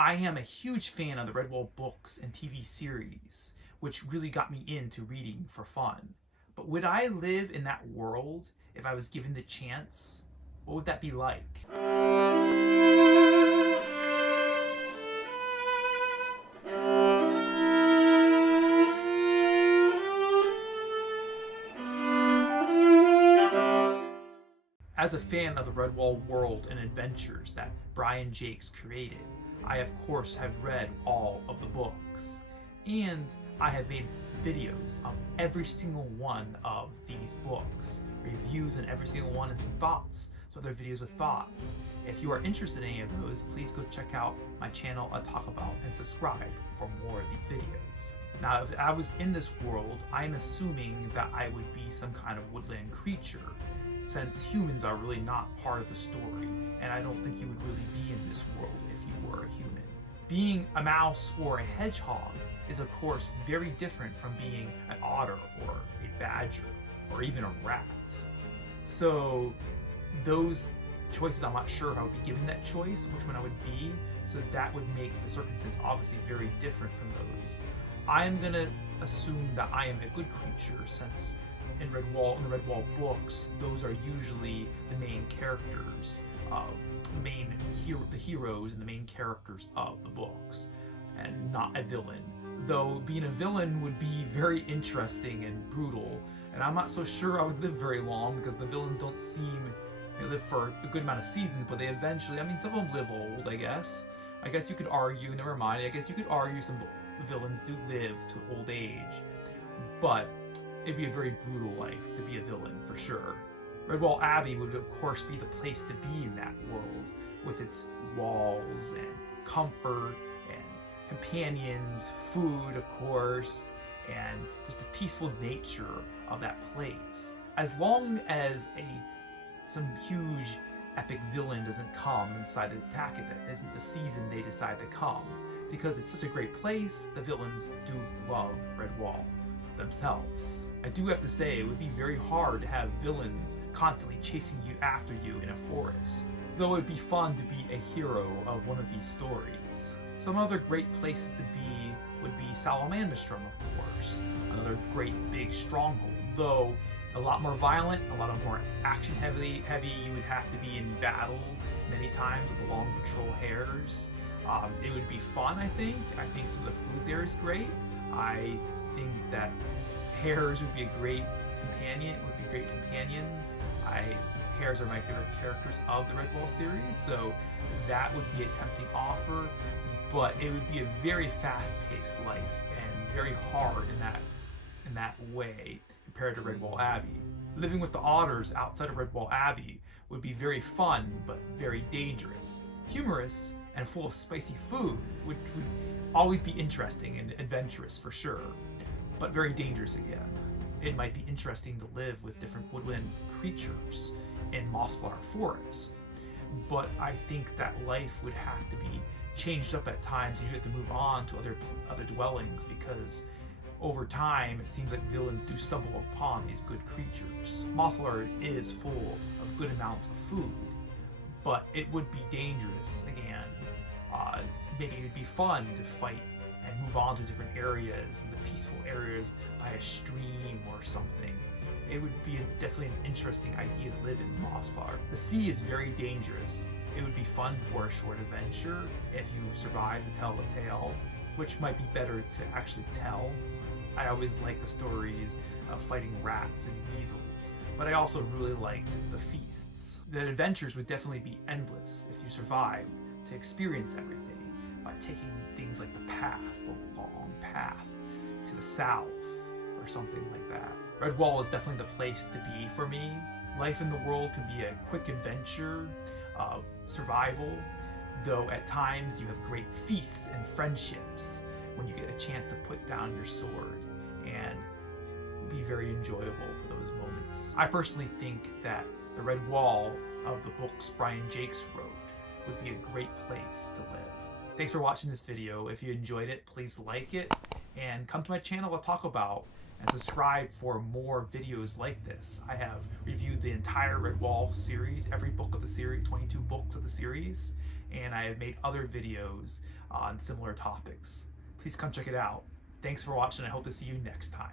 I am a huge fan of the Redwall books and TV series, which really got me into reading for fun. But would I live in that world if I was given the chance? What would that be like? As a fan of the Redwall world and adventures that Brian Jacques created, I of course have read all of the books, and I have made videos on every single one of these books, reviews on every single one, and some thoughts, so other videos with thoughts. If you are interested in any of those, please go check out my channel I talk about and subscribe for more of these videos. Now, if I was in this world, I'm assuming that I would be some kind of woodland creature, since humans are really not part of the story, and I don't think you would really be in this world if you were a human. Being a mouse or a hedgehog is of course very different from being an otter or a badger or even a rat. So those choices, I'm not sure if I would be given that choice, which one I would be, so that would make the circumstances obviously very different from those. I'm gonna assume that I am a good creature, since in the Redwall books, those are usually the main characters, the heroes and the main characters of the books, and not a villain. Though being a villain would be very interesting and brutal, and I'm not so sure I would live very long, because the villains don't seem they live for a good amount of seasons, but they eventually, I mean, some of them live old, I guess. I guess you could argue, never mind, I guess you could argue some villains do live to old age, but it'd be a very brutal life to be a villain, for sure. Redwall Abbey would of course be the place to be in that world, with its walls and comfort and companions, food of course, and just the peaceful nature of that place. As long as some huge epic villain doesn't come and decide to attack it, that isn't the season they decide to come. Because it's such a great place, the villains do love Redwall themselves. I do have to say, it would be very hard to have villains constantly chasing you after you in a forest. Though it would be fun to be a hero of one of these stories. Some other great places to be would be Salamandastrom, of course. Another great big stronghold, though a lot more violent, a lot more action heavy. You would have to be in battle many times with the long patrol hares. It would be fun, I think. I think some of the food there is great. I think that hares would be a great companions. Hares are my favorite characters of the Redwall series, so that would be a tempting offer, but it would be a very fast-paced life and very hard in that way compared to Redwall Abbey. Living with the otters outside of Redwall Abbey would be very fun, but very dangerous. Humorous and full of spicy food, which would always be interesting and adventurous for sure, but very dangerous again. It might be interesting to live with different woodland creatures in Mossflower Forest, but I think that life would have to be changed up at times, and you have to move on to other dwellings, because over time it seems like villains do stumble upon these good creatures. Mossflower is full of good amounts of food, but it would be dangerous again. Maybe it'd be fun to fight and move on to different areas, the peaceful areas by a stream or something. It would be definitely an interesting idea to live in Mossflower. The sea is very dangerous. It would be fun for a short adventure if you survive to tell the tale, which might be better to actually tell. I always liked the stories of fighting rats and weasels, but I also really liked the feasts. The adventures would definitely be endless if you survived to experience everything by taking things like the long path to the south or something like that. Redwall is definitely the place to be for me. Life in the world can be a quick adventure of survival, though at times you have great feasts and friendships when you get a chance to put down your sword, and be very enjoyable for those moments. I personally think that the Redwall of the books Brian Jacques wrote would be a great place to live. Thanks for watching this video. If you enjoyed it, please like it, and come to my channel to talk about and subscribe for more videos like this. I have reviewed the entire Redwall series, every book of the series, 22 books of the series, and I have made other videos on similar topics. Please come check it out. Thanks for watching. I hope to see you next time.